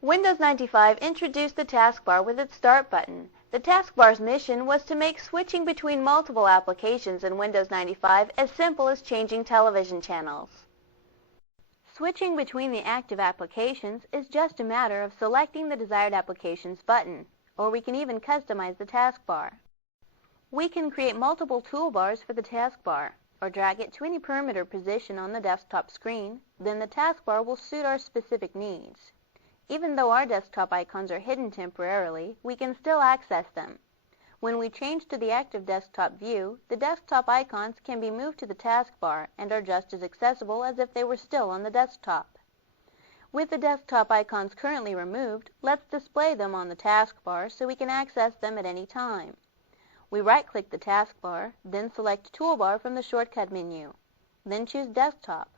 Windows 95 introduced the taskbar with its Start button. The taskbar's mission was to make switching between multiple applications in Windows 95 as simple as changing television channels. Switching between the active applications is just a matter of selecting the desired applications button, or we can even customize the taskbar. We can create multiple toolbars for the taskbar, or drag it to any perimeter position on the desktop screen. Then the taskbar will suit our specific needs. Even though our desktop icons are hidden temporarily, we can still access them. When we change to the active desktop view, the desktop icons can be moved to the taskbar and are just as accessible as if they were still on the desktop. With the desktop icons currently removed, let's display them on the taskbar so we can access them at any time. We right-click the taskbar, then select Toolbar from the shortcut menu. Then choose Desktop.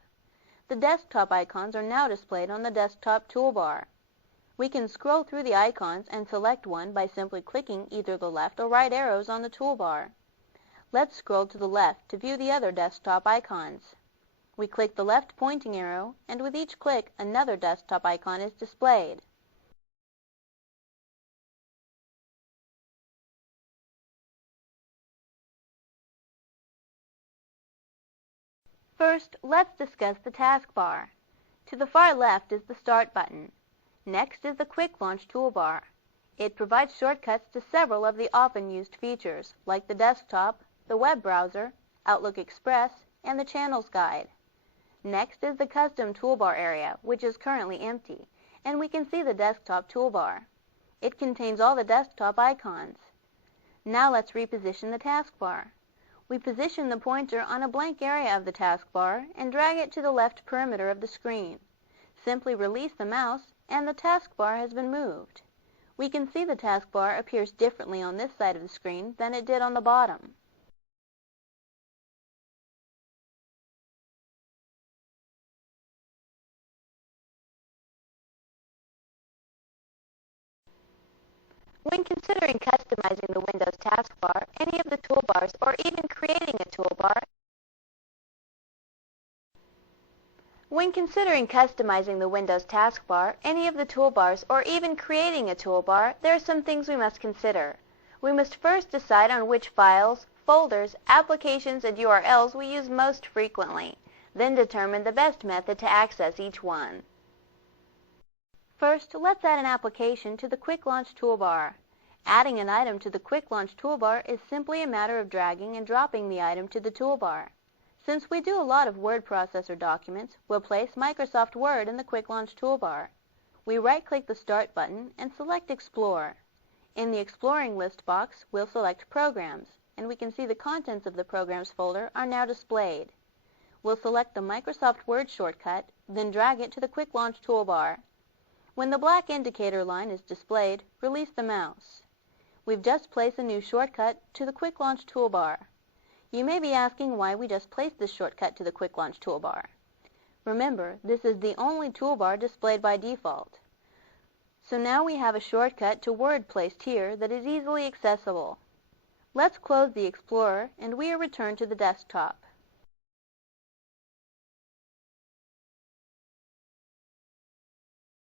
The desktop icons are now displayed on the desktop toolbar. We can scroll through the icons and select one by simply clicking either the left or right arrows on the toolbar. Let's scroll to the left to view the other desktop icons. We click the left pointing arrow, and with each click, another desktop icon is displayed. First, let's discuss the taskbar. To the far left is the Start button. Next is the Quick Launch toolbar. It provides shortcuts to several of the often used features, like the desktop, the web browser, Outlook Express, and the Channels Guide. Next is the Custom toolbar area, which is currently empty, and we can see the desktop toolbar. It contains all the desktop icons. Now let's reposition the taskbar. We position the pointer on a blank area of the taskbar and drag it to the left perimeter of the screen. Simply release the mouse and the taskbar has been moved. We can see the taskbar appears differently on this side of the screen than it did on the bottom. When considering customizing the Windows taskbar, any of the toolbars, or even creating a toolbar, there are some things we must consider. We must first decide on which files, folders, applications, and URLs we use most frequently, then determine the best method to access each one. First, let's add an application to the Quick Launch toolbar. Adding an item to the Quick Launch toolbar is simply a matter of dragging and dropping the item to the toolbar. Since we do a lot of word processor documents, we'll place Microsoft Word in the Quick Launch toolbar. We right-click the Start button and select Explore. In the Exploring list box, we'll select Programs, and we can see the contents of the Programs folder are now displayed. We'll select the Microsoft Word shortcut, then drag it to the Quick Launch toolbar. When the black indicator line is displayed, release the mouse. We've just placed a new shortcut to the Quick Launch toolbar. You may be asking why we just placed this shortcut to the Quick Launch toolbar. Remember, this is the only toolbar displayed by default. So now we have a shortcut to Word placed here that is easily accessible. Let's close the Explorer and we are returned to the desktop.